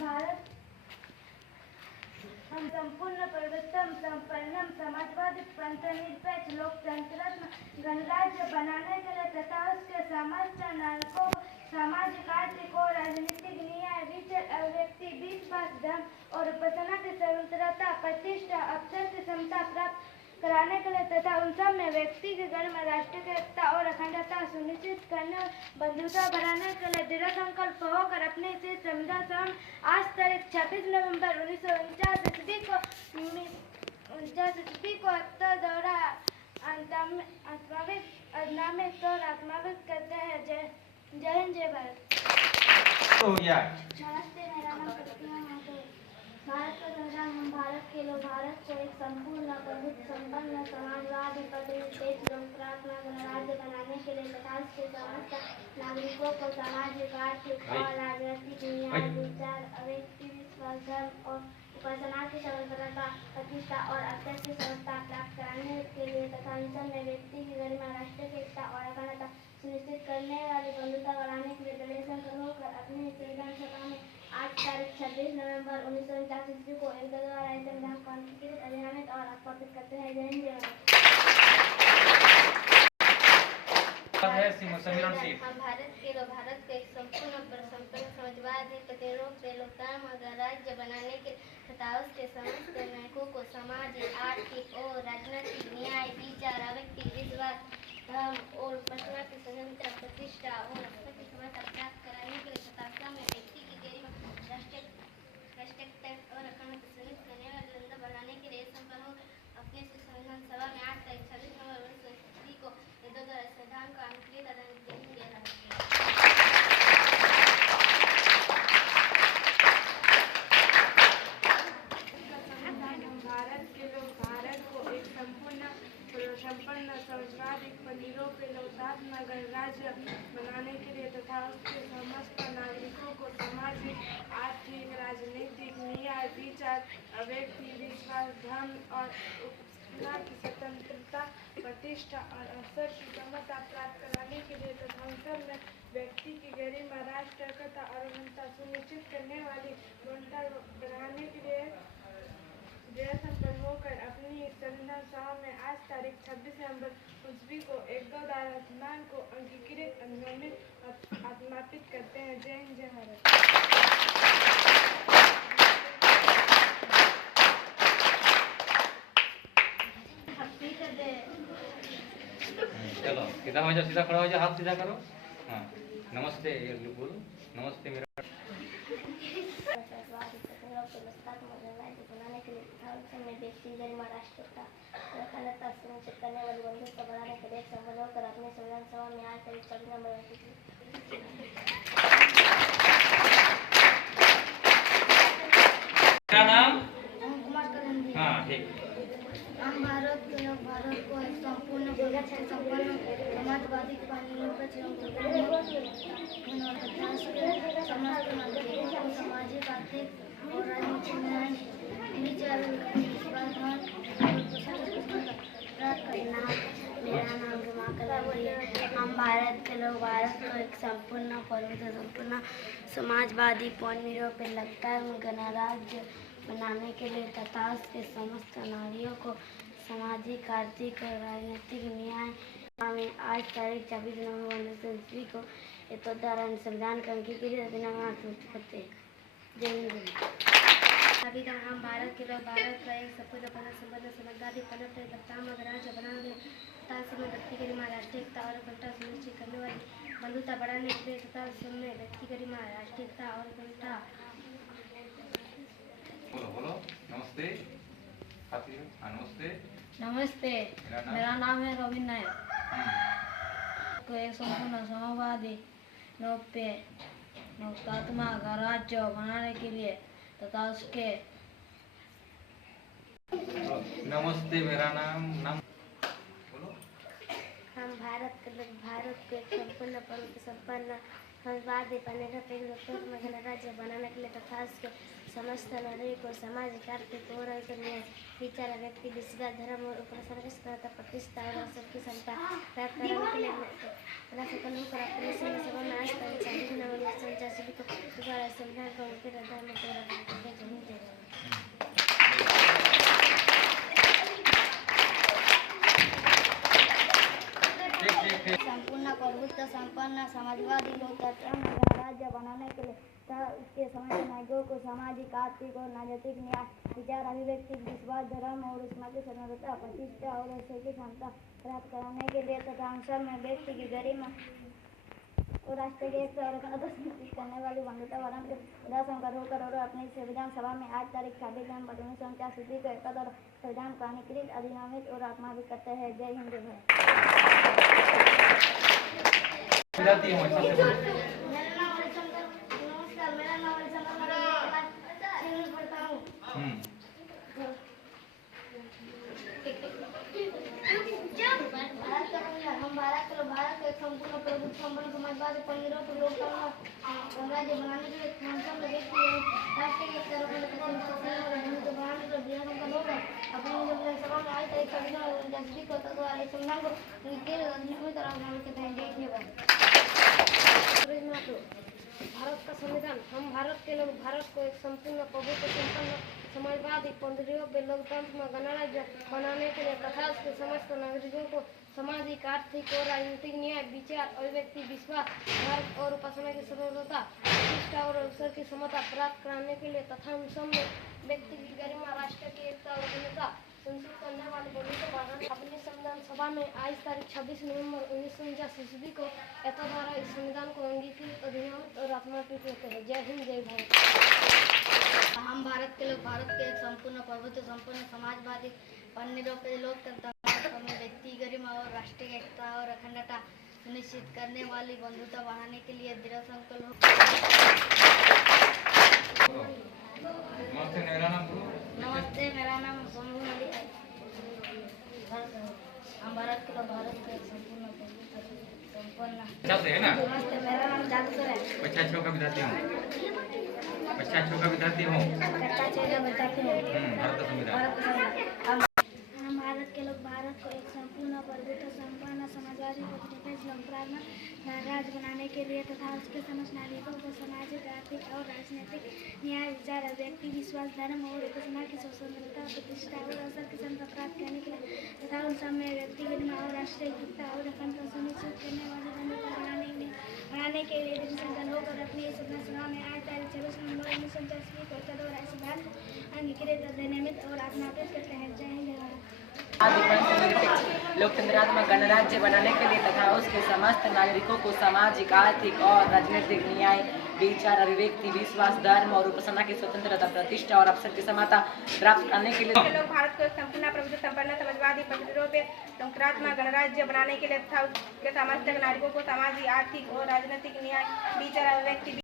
भारत हम संपूर्ण परिवर्तन संपन्नम समाजवादी पंथनिरपेक्ष लोकतंत्र गणराज्य बनाने के लिए तथा उसके समस्त नागरिकों को सामाजिक आर्थिक और राजनीतिक न्याय विचार व्यक्ति विश्वास धर्म और उपासना की स्वतंत्रता प्रतिष्ठा अवसर की क्षमता प्राप्त कराने के लिए तथा उन सब में व्यक्ति के घर में राष्ट्र की एकता और अखंडता सुनिश्चित करने और बंधुता बढ़ाने के लिए दृढ़ संकल्प होकर अपने से संविधान आज तारीख 26 नवंबर 1949 ईस्वी को उत्तर दौरा अनामित और आत्मावित करते हैं। जय हिंद जय भारत। हो गया। नमस्ते, मेरा नाम प्रतिमा माधव। भारत का संविधान हम भारत के लोग भारत को एक संपूर्ण प्रबुद्ध संपन्न समाजवादी धर्मनिरपेक्ष लोकतंत्र गणराज्य बनाने के लिए तथा उसके समस्त नागरिकों को सामाजिक आर्थिक और राजनीतिक न्याय विचार व्यक्ति विश्वास धर्म और उपासना की स्वतंत्रता प्रतिष्ठा और अवसर की समता प्राप्त कराने के लिए तथा इंसान में व्यक्ति की गरिमा राष्ट्र की एकता और अखंडता सुनिश्चित करने वाली बंधुता बढ़ाने के लिए दृढ़ संकल्प होकर अपने संविधान सभा में आज तारीख 26 नवंबर 1949 ईस्वी को एक द्वारा संविधान को अंगीकृत अधिनियमित और स्थापित करते हैं। जय हिंद जय भारत। हम भारत के लोग भारत को एक संपूर्ण संपन्न समाजवादी प्रतिरोध लोकतंत्र गणराज्य बनाने के तथा उसके समस्त नागरिकों को सामाजिक आर्थिक और राजनीतिक न्याय विचार व्यक्ति विश्वास धर्म और उपासना की स्वतंत्रता प्रतिष्ठा और अवसर की समता प्राप्त कराने के लिए तथा में व्यक्ति की गरिमा राष्ट्र और अखंडता सुनिश्चित करने वाले बंधुता बढ़ाने के लिए संपन्न अपने से संविधान सभा में आज तारीख 26 नवंबर 1949 को संविधान को अंगीकृत अधिनियम दे रहा है। भारत के लोग भारत को एक संपूर्ण समाजवादी निरपेक्ष लोकतंत्र गणराज्य बनाने के लिए तथा उसके समस्त नागरिकों को सामाजिक आर्थिक राजनीतिक न्याय विचार व्यक्ति विश्वास धर्म और उपासना की स्वतंत्रता प्रतिष्ठा और अवसर की समता प्राप्त कराने के लिए तथा सब में व्यक्ति की गरिमा राष्ट्र एकता और अखंडता सुनिश्चित करने वाली बंधुता बढ़ाने के लिए दृढ़ संकल्प होकर अपनी संविधान सभा में आज तारीख 26 नवंबर ईस्वी को एक द्वारा संविधान को अंगीकृत अधिनियमित और आत्मापित करते हैं। जय हिंद जय भारत। चलो सीधा हो जाओ, सीधा खड़ा हो जाओ, हाथ सीधा करो। हाँ नमस्ते बोलो। नमस्ते मेरा बनाने के लिए तथा में व्यक्ति गरिमा राष्ट्रीयता और अखंडता सुनिश्चित करने वाली बंधुता बढ़ाने के लिए संबंध होकर अपने संविधान सभा में आज तारीख 26 नवंबर क्या नाम? कुमार करंदी। हाँ ठीक। हम भारत को एक संपूर्ण संपन्न समाजवादी समस्त नागरिकों को सामाजिक आर्थिक और राजनीतिक न्याय विचार मेरा नाम रुमा करंदी है। हम भारत के लोग भारत को एक संपूर्ण संपूर्ण समाजवादी निरपेक्ष लोकतंत्र गणराज्य बनाने के लिए तथा उसके समस्त नागरिकों को सामाजिक आर्थिक और राजनीतिक न्याय में आज तारीख 26 नवंबर 1949 को एक द्वारा संविधान का अंगीकृत अधिनियम करते हैं। जय हिंद। संविधान हम भारत के लोग भारत का एक संपूर्ण संपन्न समाजवादी गणराज्य बनाने तथा समय व्यक्ति गरिमा राष्ट्रीय एकता और अखंडता सुनिश्चित करने वाली बंधुता बढ़ाने के लिए तथा समय व्यक्ति गरिमा राष्ट्रीय एकता और अखंडता। बोलो बोलो। नमस्ते। नमस्ते। नमस्ते, मेरा नाम है रविन नायर। को एक संपूर्ण समाजवादी लोकतंत्र गणराज्य बनाने के लिए तथा उसके नमस्ते, मेरा नाम बोलो। हम भारत के लोग भारत को एक संपूर्ण संपन्न समाजवादी निरपेक्ष लोकतंत्र गणराज्य बनाने के लिए तथा उसके समस्त नागरिक को सामाजिक आर्थिक और विचार व्यक्ति विश्वास धर्म और उपासना की स्वतंत्रता प्रतिष्ठा और अवसर की क्षमता प्राप्त कराने के लिए अपने सभा में आज तारीख 26 नवंबर 1949 को द्वारा संविधान को अंगीकृत प्रभुत्व संपन्न समाजवादी लोकतंत्र में गणराज्य बनाने के लिए तथा उसके समस्त नागरिकों को सामाजिक, आर्थिक और राजनीतिक न्याय, विचार, अभिव्यक्ति, विश्वास, धर्म और उसमें की स्वतंत्रता, प्रतिष्ठा और अवसर की क्षमता प्राप्त कराने के लिए तथा हम सब में व्यक्ति की गरिमा और राष्ट्र के एकता और अखंडता सुनिश्चित करने वाली बंधुता वरण के उदासंकर होकर और अपनी संविधान सभा में आज तारीख 26 नवंबर 1949 ईस्वी को एकता और संविधान को अधिकृत, अधिनामित और आत्मावित करते हैं। जय हिंद, जय भारत। विद्यार्थी हूँ, अच्छा से बोलो। मेरा नाम हरिशंकर, नमस्कार, मेरा नाम हरिशंकर, मैं पढ़ता हूँ। भारत को एक संपूर्ण प्रभुत्व संपन्न समाजवादी निरपेक्ष लोकतंत्र गणराज्य बनाने के लिए हम व्यक्ति राष्ट्रीय एकता और अखंडता बनाने के लिए अपनी सभा में आज तारीख 26 नवंबर 1949 को तथा इस संविधान को अधिनियमित और आत्मावित करते हैं। जय हिंद, जय भारत। भारत का संविधान हम भारत के लोग भारत को एक संपूर्ण प्रभुत्व संपन्न समाजवादी निरपेक्ष लोकतंत्र में गणराज्य बनाने के लिए तथा उसके समस्त नागरिकों को सामाजिक, आर्थिक और राजनीतिक न्याय, विचार, अभिव्यक्ति, विश्वास, धर्म और उपासना की स्वतंत्रता, प्रतिष्ठा और अवसर की समता प्राप्त कराने के लिए तथा हम सब में व्यक्ति की गरिमा, राष्ट्र की एकता और अखंडता सुनिश्चित करने वाले बंधुत्व वारण अपनी संविधान सभा में आज तारीख 26 नवंबर 1949 ईस्वी को एकता द्वारा इस संविधान को अंगीकृत, अधिनियमित और आत्मावित करते हैं। जय हिंद, जय भारत। हम भारत के लोग भारत के एक संपूर्ण प्रभुत्व संपन्न समाजवादी और निरपेक्ष लोकतंत्र में व्यक्ति गरिमा और राष्ट्रीय एकता और अखंडता सुनिश्चित करने वाली बंधुता बढ़ाने के लिए दृढ़ संकल्प। नमस्ते, मेरा नाम बोलो। नमस्ते, मेरा नाम सोनू मलिक है। हम भारत के लोग भारत के एक संपूर्ण प्रभुत्व संपन्न। अच्छा से है ना? नमस्ते, मेरा नाम जादूसर है। कक्षा 6 का विद्यार्थी हूँ। कक्षा 6 का विद्यार्थी हूँ। कक्षा 6 का विद्यार्थी हूँ। भारत का संविधान। हम भारत के लोग भारत को एक संपूर्ण प्रभुत्व संपन्न समाजवादी निरपेक्ष लोकतंत्र गणराज्य बनाने के लिए तथा उसके समस्त नागरिकों को सामाजिक, आर्थिक और राजनीतिक न्याय, विचार, अभिव्यक्ति, विश्वास, धर्म और उपासना की स्वतंत्रता, प्रतिष्ठा और अवसर की क्षमता प्राप्त करने के लिए तथा उन सब में व्यक्ति गरिमा और राष्ट्रीय एकता और अखंडता सुनिश्चित करने वाली बंधुता बनाने के लिए संकल्प होकर अपनी सभा में आज तारीख 26 नवंबर 1949 ईस्वी को एकता द्वारा इस संविधान को अंगीकृत, अधिनियमित और आत्मावित करते हैं। जय हिंद, जय भारत। लोकतंत्रात्मक गणराज्य बनाने के लिए तथा उसके समस्त नागरिकों को सामाजिक, आर्थिक और राजनीतिक न्याय, विचार, अभिव्यक्ति, विश्वास, धर्म और उपासना की स्वतंत्रता, प्रतिष्ठा और अवसर की समता प्राप्त करने के लिए लोग भारत को एक संपूर्ण प्रभुत्व संपन्न समाजवादी निरपेक्ष लोकतंत्रात्मक गणराज्य बनाने के लिए तथा उसके समस्त नागरिकों को सामाजिक, आर्थिक और राजनीतिक न्याय, विचार, अभिव्यक्ति